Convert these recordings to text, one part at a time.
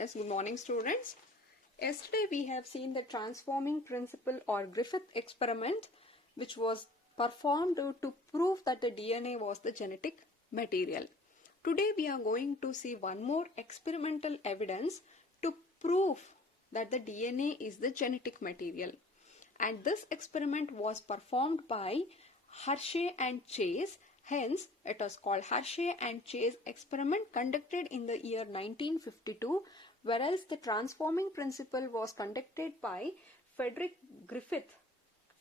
Yes, good morning students. Yesterday we have seen the transforming principle or Griffith experiment which was performed to prove that the DNA was the genetic material. Today we are going to see one more experimental evidence to prove that the DNA is the genetic material. And this experiment was performed by Hershey and Chase. Hence, it was called Hershey and Chase experiment conducted in the year 1952, whereas the transforming principle was conducted by Frederick Griffith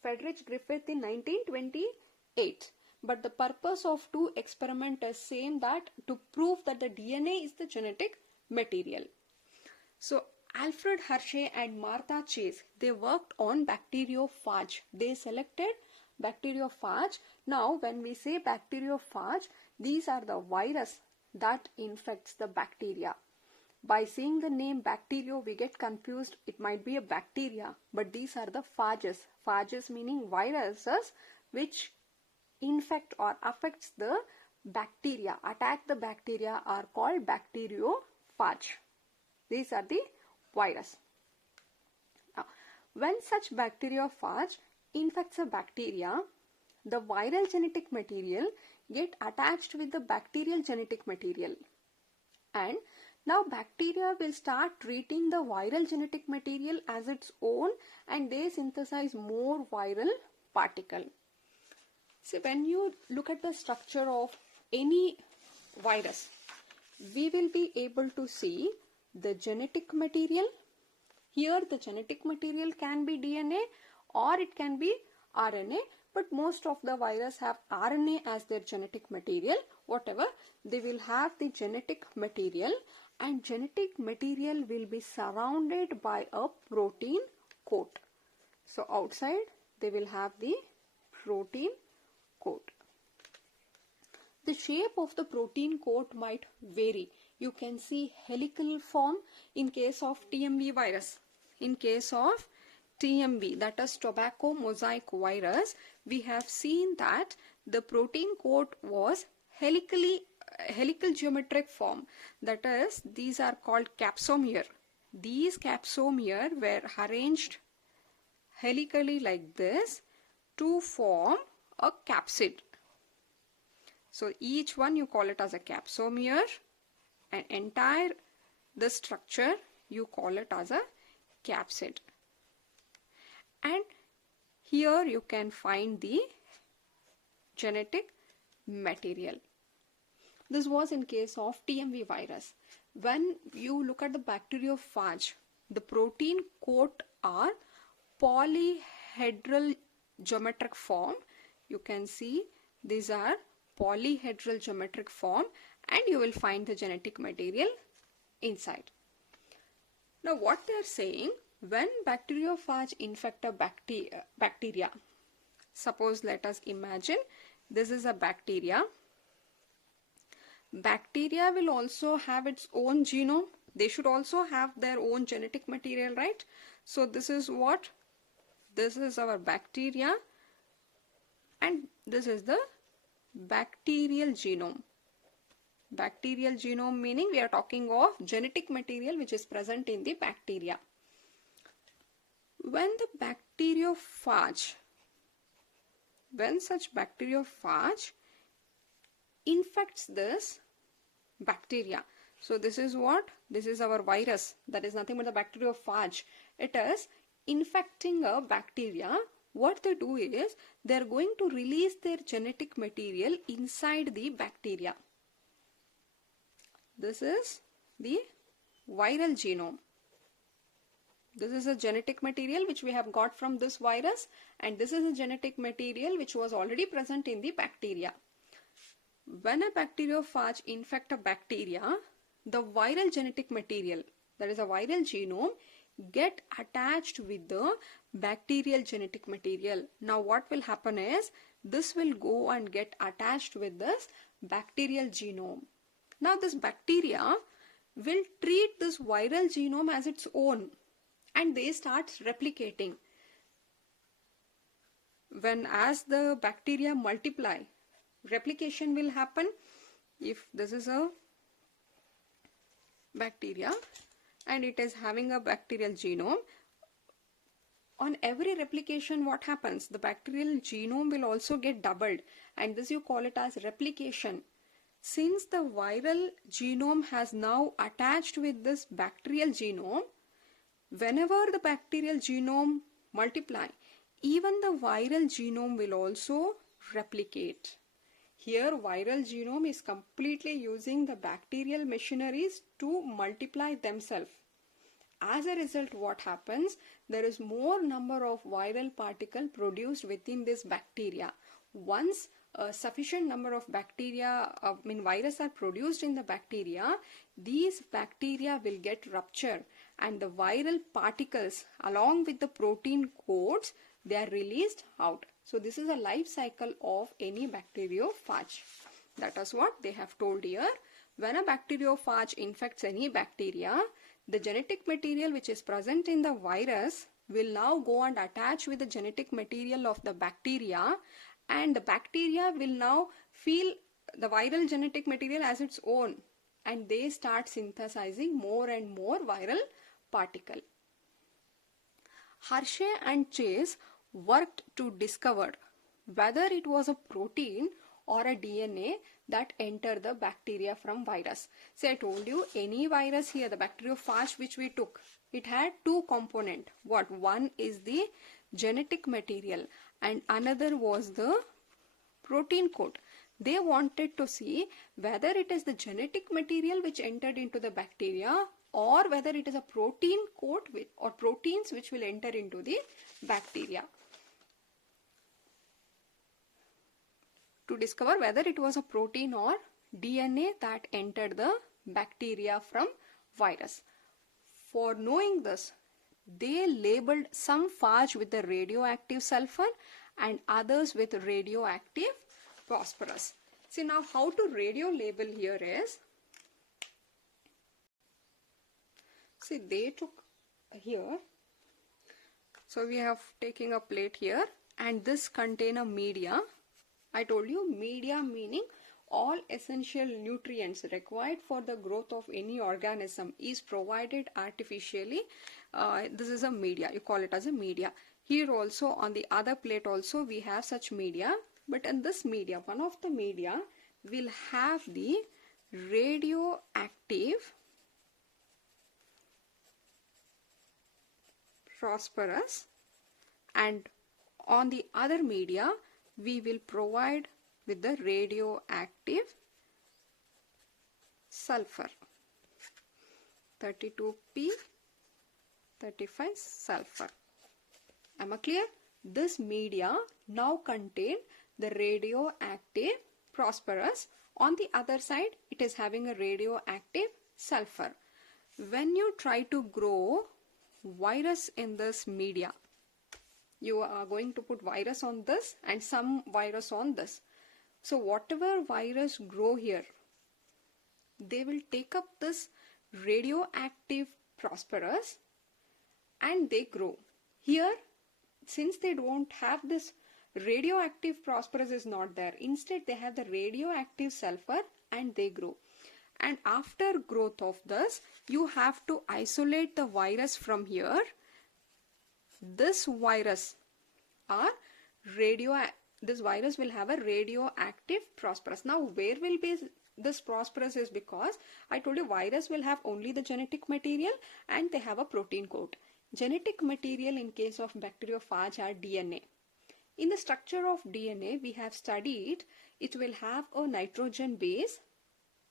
in 1928. But the purpose of two experiments is same, that to prove that the DNA is the genetic material. So Alfred Hershey and Martha Chase, they worked on bacteriophage. They selected bacteriophage. Now when we say bacteriophage, these are the virus that infects the bacteria. By seeing the name bacterio, we get confused. It might be a bacteria, but these are the phages. Phages meaning viruses which infect or affects the bacteria, attack the bacteria, are called bacteriophage. These are the virus. Now, when such bacteriophage infects a bacteria, the viral genetic material get attached with the bacterial genetic material, and now bacteria will start treating the viral genetic material as its own, and they synthesize more viral particle. So when you look at the structure of any virus, we will be able to see the genetic material. Here the genetic material can be DNA or it can be RNA, but most of the virus have RNA as their genetic material. Whatever, they will have the genetic material, and genetic material will be surrounded by a protein coat. So outside they will have the protein coat. The shape of the protein coat might vary. You can see helical form in case of TMV virus. In case of TMV, that is tobacco mosaic virus, we have seen that the protein coat was helical geometric form. That is, these are called capsomere. These capsomere were arranged helically like this to form a capsid. So each one you call it as a capsomere, and entire the structure you call it as a capsid. And here you can find the genetic material. This was in case of TMV virus. When you look at the bacteriophage, the protein coat are polyhedral geometric form. You can see these are polyhedral geometric form, and you will find the genetic material inside. Now what they are saying, when bacteriophage infect a bacteria, suppose let us imagine this is a bacteria. Bacteria will also have its own genome. They should also have their own genetic material, right? So this is what? This is our bacteria, and this is the bacterial genome. Bacterial genome meaning we are talking of genetic material which is present in the bacteria. When such bacteriophage infects this bacteria, so this is what? This is our virus, that is nothing but the bacteriophage. It is infecting a bacteria. What they do is they are going to release their genetic material inside the bacteria. This is the viral genome. This is a genetic material which we have got from this virus, and this is a genetic material which was already present in the bacteria. When a bacteriophage infect a bacteria, the viral genetic material, that is a viral genome, get attached with the bacterial genetic material. Now what will happen is this will go and get attached with this bacterial genome. Now this bacteria will treat this viral genome as its own, and they start replicating. As the bacteria multiply, replication will happen. If this is a bacteria and it is having a bacterial genome. On every replication, what happens? The bacterial genome will also get doubled, and this you call it as replication. Since the viral genome has now attached with this bacterial genome, whenever the bacterial genome multiply, even the viral genome will also replicate. Here viral genome is completely using the bacterial machineries to multiply themselves. As a result, what happens? There is more number of viral particle produced within this bacteria. Once a sufficient number of bacteria, virus are produced in the bacteria, these bacteria will get ruptured and the viral particles along with the protein coats, they are released out. So this is a life cycle of any bacteriophage. That is what they have told here. When a bacteriophage infects any bacteria, the genetic material which is present in the virus will now go and attach with the genetic material of the bacteria, and the bacteria will now feel the viral genetic material as its own, and they start synthesizing more and more viral particle. Hershey and Chase worked to discover whether it was a protein or a DNA that entered the bacteria from virus. So I told you, any virus here, the bacteriophage which we took, it had two components. What? One is the genetic material and another was the protein coat. They wanted to see whether it is the genetic material which entered into the bacteria or whether it is a protein coat or proteins which will enter into the bacteria. To discover whether it was a protein or DNA that entered the bacteria from virus. For knowing this, they labeled some phage with the radioactive sulfur and others with radioactive phosphorus. See now how to radio label here is, see they took here, so we have taken a plate here and this contain a media. I told you media meaning all essential nutrients required for the growth of any organism is provided artificially. This is a media, you call it as a media. Here also on the other plate also we have such media, but in this media, one of the media will have the radioactive phosphorus and on the other media we will provide with the radioactive sulfur, 32P, 35 sulfur. Am I clear? This media now contain the radioactive phosphorus. On the other side, it is having a radioactive sulfur. When you try to grow virus in this media, you are going to put virus on this and some virus on this. So whatever virus grow here, they will take up this radioactive phosphorus and they grow. Here, since they don't have this radioactive phosphorus is not there. Instead, they have the radioactive sulfur and they grow. And after growth of this, you have to isolate the virus from here. This virus will have a radioactive phosphorus. Now where will be this phosphorus is because I told you virus will have only the genetic material and they have a protein coat. Genetic material in case of bacteriophage are DNA. In the structure of DNA we have studied it will have a nitrogen base,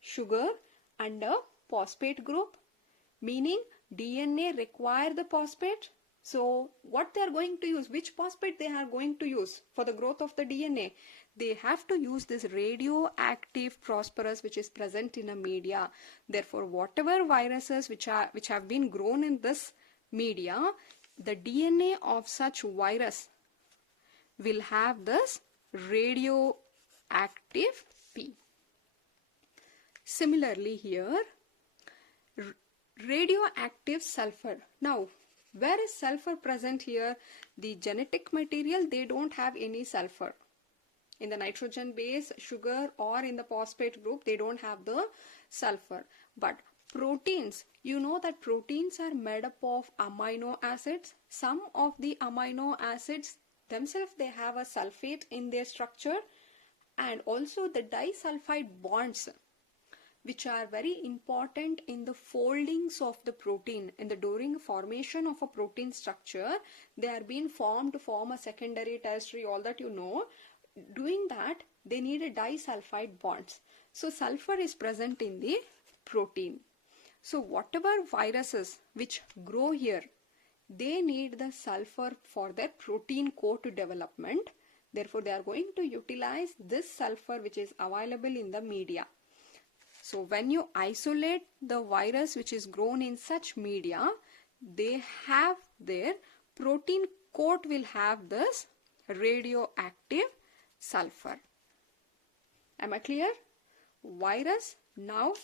sugar and a phosphate group, meaning DNA require the phosphate. So what they are going to use, which phosphate they are going to use for the growth of the DNA? They have to use this radioactive phosphorus which is present in a media. Therefore, whatever viruses which have been grown in this media, the DNA of such virus will have this radioactive P. Similarly here, radioactive sulfur. Now, where is sulfur present here? The genetic material, they don't have any sulfur. In the nitrogen base, sugar or in the phosphate group, they don't have the sulfur. But Proteins, you know that proteins are made up of amino acids. Some of the amino acids themselves, they have a sulfate in their structure, and also the disulfide bonds, which are very important in the foldings of the protein. In the during formation of a protein structure, they are being formed to form a secondary, tertiary, all that you know. Doing that, they need a disulfide bonds. So sulfur is present in the protein. So whatever viruses which grow here, they need the sulfur for their protein coat development. Therefore, they are going to utilize this sulfur which is available in the media. So when you isolate the virus which is grown in such media, they have their protein coat will have this radioactive sulfur. Am I clear? Virus. Now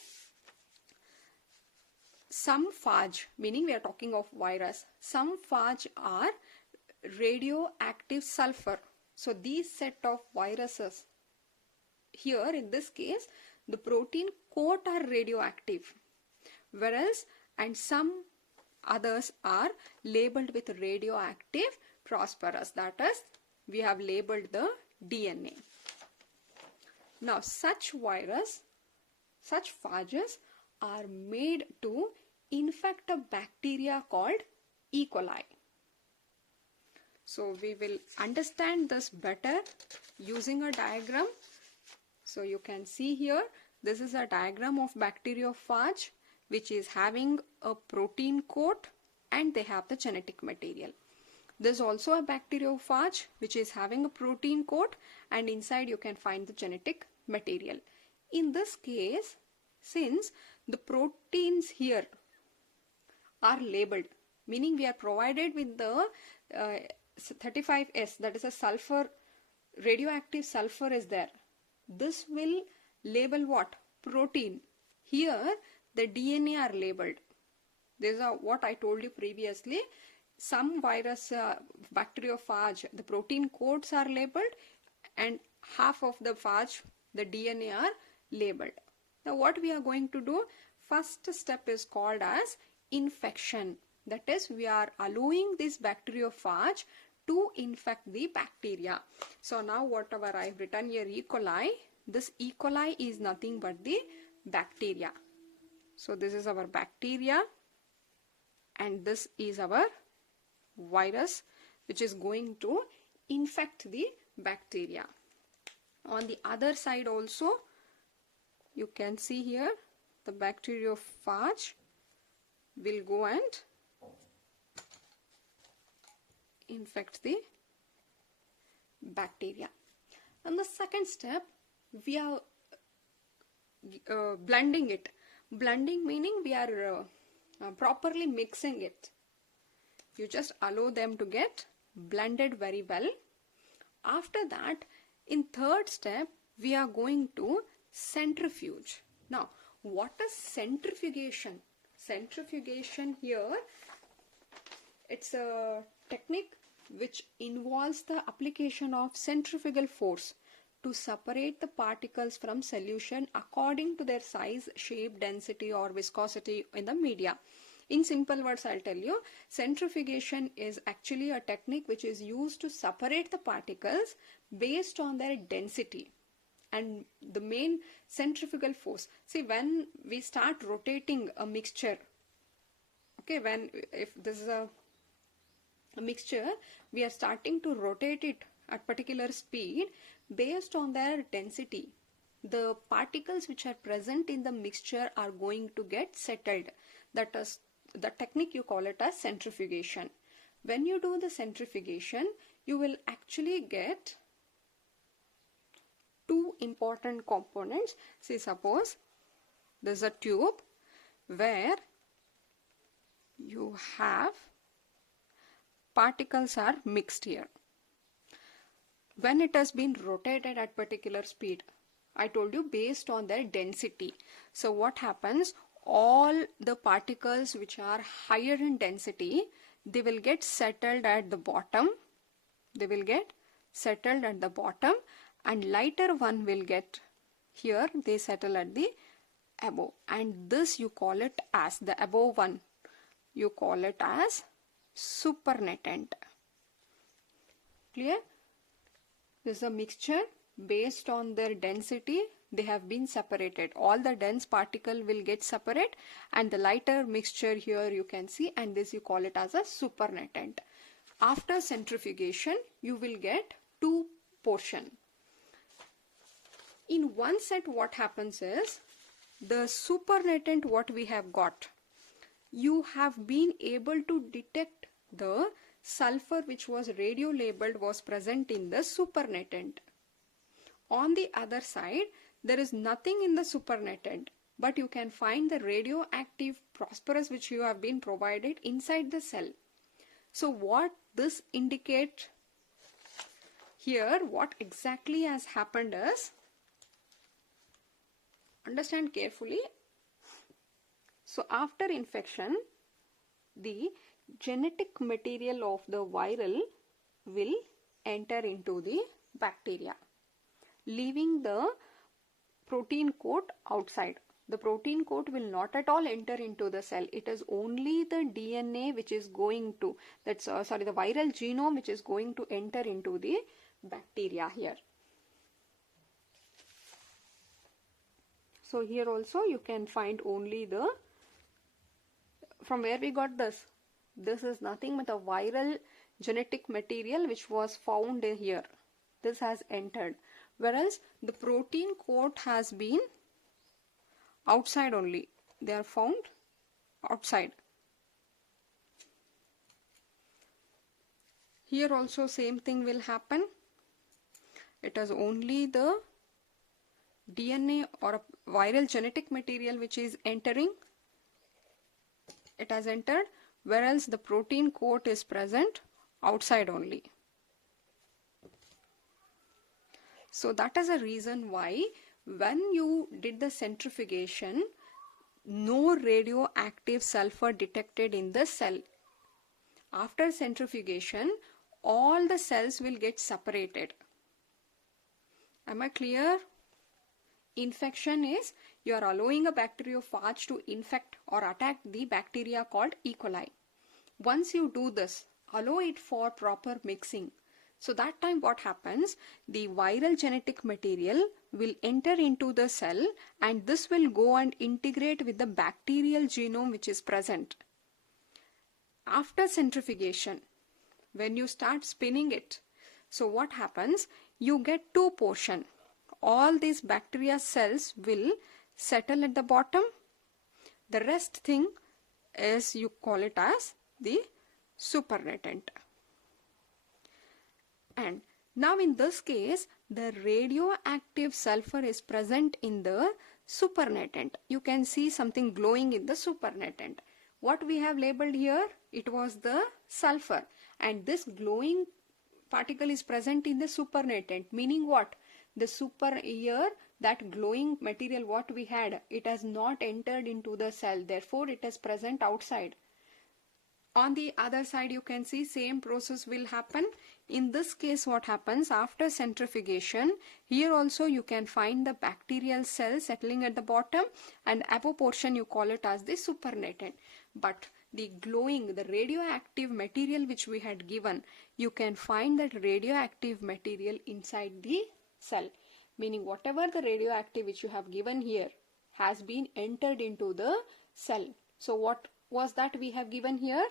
some phage, meaning we are talking of virus, some phage are radioactive sulfur. So these set of viruses here, in this case, the protein coat are radioactive, whereas and some others are labeled with radioactive phosphorus, that is, we have labeled the DNA. Now such virus, such phages are made to infect a bacteria called E. coli. So we will understand this better using a diagram. So you can see here, this is a diagram of bacteriophage which is having a protein coat and they have the genetic material. There's also a bacteriophage which is having a protein coat and inside you can find the genetic material. In this case, since the proteins here are labeled, meaning we are provided with the 35S, that is a sulfur, radioactive sulfur is there. This will label what? Protein. Here the DNA are labeled. These are what I told you previously. Some virus, bacteriophage, the protein codes are labeled and half of the phage, the DNA are labeled. Now what we are going to do, first step is called as infection. That is, we are allowing this bacteriophage to infect the bacteria. So now whatever I have written here, E. coli, this E. coli is nothing but the bacteria. So this is our bacteria and this is our virus which is going to infect the bacteria. On the other side also, you can see here the bacteriophage will go and infect the bacteria. And the second step, we are blending it. Blending meaning we are properly mixing it. You just allow them to get blended very well. After that, in third step, we are going to centrifuge. Now, what is centrifugation? Centrifugation here, it's a technique which involves the application of centrifugal force to separate the particles from solution according to their size, shape, density or viscosity in the media. In simple words, I'll tell you, centrifugation is actually a technique which is used to separate the particles based on their density. And the main centrifugal force, see, when we start rotating a mixture, okay, if this is a mixture, we are starting to rotate it at particular speed based on their density. The particles which are present in the mixture are going to get settled. That is the technique, you call it as centrifugation. When you do the centrifugation, you will actually get two important components. See, suppose there's a tube where you have particles are mixed here. When it has been rotated at particular speed, I told you based on their density. So what happens, all the particles which are higher in density, they will get settled at the bottom. They will get settled at the bottom, and lighter one will get here, they settle at the above, and this you call it as the above one, you call it as supernatant. Clear? This is a mixture based on their density. They have been separated. All the dense particle will get separate, and the lighter mixture here you can see, and this you call it as a supernatant. After centrifugation, you will get two portion. In one set, what happens is, the supernatant what we have got, you have been able to detect the sulfur which was radio labeled was present in the supernatant. On the other side, there is nothing in the supernatant, but you can find the radioactive phosphorus which you have been provided inside the cell. So what this indicates here, what exactly has happened is, understand carefully. So after infection, the genetic material of the viral will enter into the bacteria, leaving the protein coat outside. The protein coat will not at all enter into the cell. It is only the DNA which is going to, the viral genome which is going to enter into the bacteria here. So here also you can find only the, from where we got this? This is nothing but a viral genetic material which was found in here. This has entered. Whereas the protein coat has been outside only. They are found outside. Here also same thing will happen. It is only the DNA or a viral genetic material which is entering. It has entered, whereas the protein coat is present outside only. So that is a reason why when you did the centrifugation, no radioactive sulfur detected in the cell. After centrifugation, all the cells will get separated. Am I clear? Infection is, you are allowing a bacteriophage to infect or attack the bacteria called E. coli. Once you do this, allow it for proper mixing. So that time what happens, the viral genetic material will enter into the cell, and this will go and integrate with the bacterial genome which is present. After centrifugation, when you start spinning it, so what happens, you get two portions. All these bacteria cells will settle at the bottom. The rest thing is, you call it as the supernatant. And now in this case, the radioactive sulfur is present in the supernatant. You can see something glowing in the supernatant. What we have labeled here, it was the sulfur, and this glowing particle is present in the supernatant, meaning what? The super here, that glowing material what we had, it has not entered into the cell, therefore it is present outside. On the other side, you can see same process will happen. In this case, what happens after centrifugation, here also you can find the bacterial cells settling at the bottom, and above portion you call it as the supernatant. But the glowing, the radioactive material which we had given, you can find that radioactive material inside the cell, meaning whatever the radioactive which you have given here has been entered into the cell. So what was that we have given here?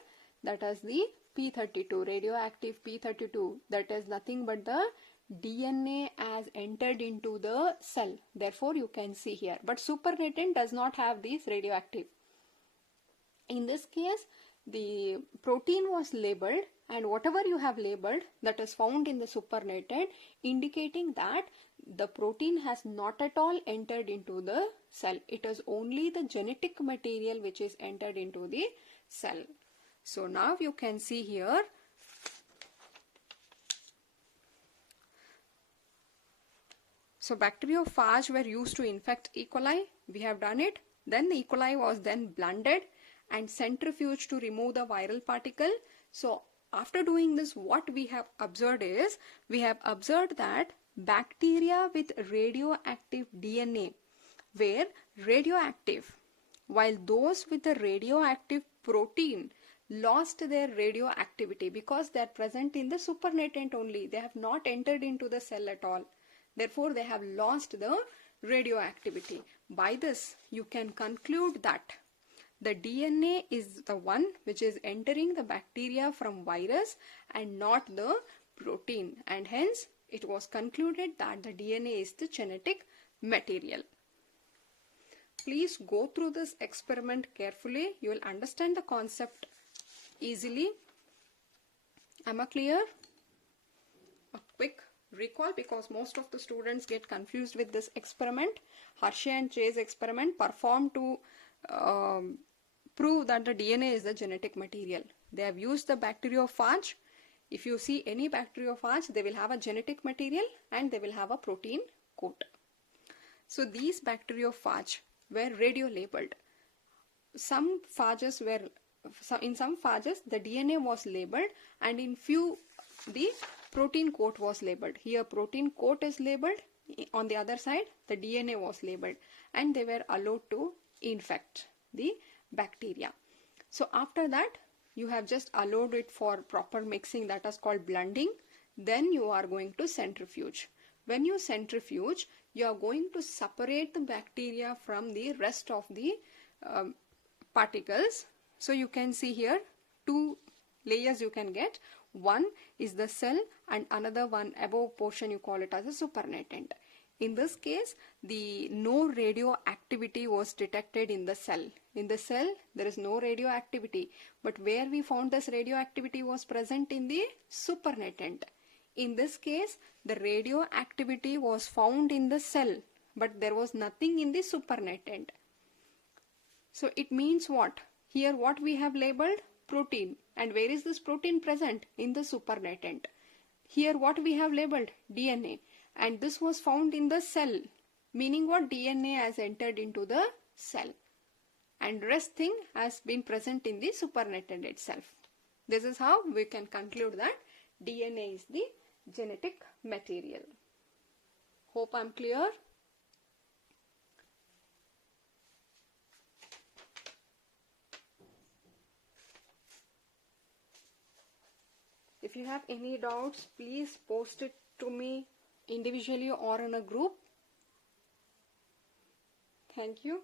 That is the P32, radioactive P32. That is nothing but the DNA as entered into the cell. Therefore you can see here. But supernatant does not have these radioactive. In this case, the protein was labeled, and whatever you have labeled, that is found in the supernatant, indicating that the protein has not at all entered into the cell. It is only the genetic material which is entered into the cell. So now you can see here, so bacteriophage were used to infect E. coli. We have done it. Then the E. coli was then blended and centrifuged to remove the viral particle. So after doing this, what we have observed is, we have observed that bacteria with radioactive DNA were radioactive, while those with the radioactive protein lost their radioactivity because they are present in the supernatant only. They have not entered into the cell at all. Therefore, they have lost the radioactivity. By this, you can conclude that the DNA is the one which is entering the bacteria from virus and not the protein, and hence it was concluded that the DNA is the genetic material. Please go through this experiment carefully. You will understand the concept easily. Am I clear? A quick recall, because most of the students get confused with this experiment. Hershey and Chase experiment performed to prove that the DNA is the genetic material. They have used the bacteriophage. If you see any bacteriophage, they will have a genetic material and they will have a protein coat. So these bacteriophage were radio labeled. In some phages the DNA was labeled, and in few the protein coat was labeled. Here protein coat is labeled, on the other side the DNA was labeled, and they were allowed to infect the bacteria. So after that, you have just allowed it for proper mixing, that is called blending. Then you are going to centrifuge. When you centrifuge, you are going to separate the bacteria from the rest of the particles. So you can see here two layers you can get. One is the cell and another one above portion you call it as a supernatant. In this case, no radioactivity was detected in the cell. In the cell, there is no radioactivity. But where we found this radioactivity was present in the supernatant. In this case, the radioactivity was found in the cell, but there was nothing in the supernatant. So it means what? Here what we have labeled? Protein. And where is this protein present? In the supernatant. Here what we have labeled? DNA. And this was found in the cell, meaning what? DNA has entered into the cell, and rest thing has been present in the supernatant itself. This is how we can conclude that DNA is the genetic material. Hope I am clear. If you have any doubts, please post it to me individually or in a group. Thank you.